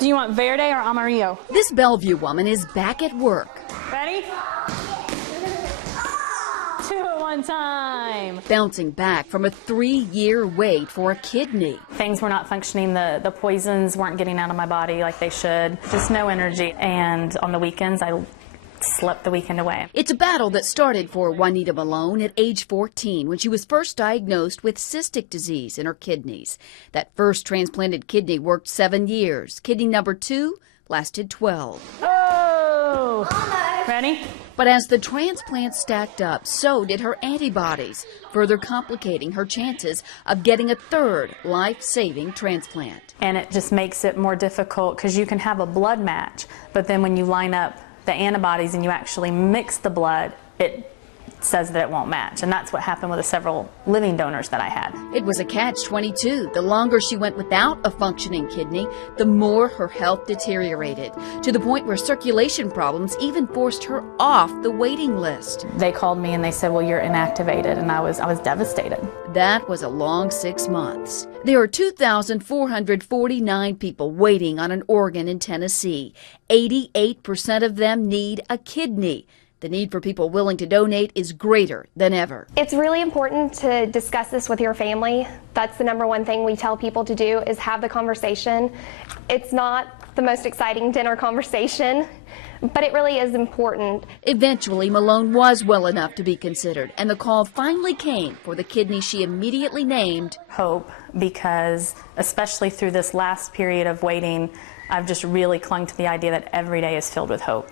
Do you want verde or amarillo? This Bellevue woman is back at work. Ready? 2 at one time. Bouncing back from a 3-year wait for a kidney. Things were not functioning. The poisons weren't getting out of my body like they should. Just no energy. And on the weekends, I slept the weekend away. It's a battle that started for Juanita Malone at age 14 when she was first diagnosed with cystic disease in her kidneys. That first transplanted kidney worked 7 years. Kidney number 2 lasted 12. Oh! Ready? But as the transplant stacked up, so did her antibodies, further complicating her chances of getting a third life-saving transplant. And it just makes it more difficult because you can have a blood match, but then when you line up the antibodies and you actually mix the blood, it says that it won't match. And that's what happened with the several living donors that I had. It was a catch-22. The longer she went without a functioning kidney, the more her health deteriorated, to the point where circulation problems even forced her off the waiting list. They called me and they said, well, you're inactivated, and I was devastated. That was a long 6 months. There are 2,449 people waiting on an organ in Tennessee. 88% of them need a kidney. The need for people willing to donate is greater than ever. It's really important to discuss this with your family. That's the #1 thing we tell people to do, is have the conversation. It's not the most exciting dinner conversation, but it really is important. Eventually, Malone was well enough to be considered, and the call finally came for the kidney she immediately named Hope, because especially through this last period of waiting, I've just really clung to the idea that every day is filled with hope.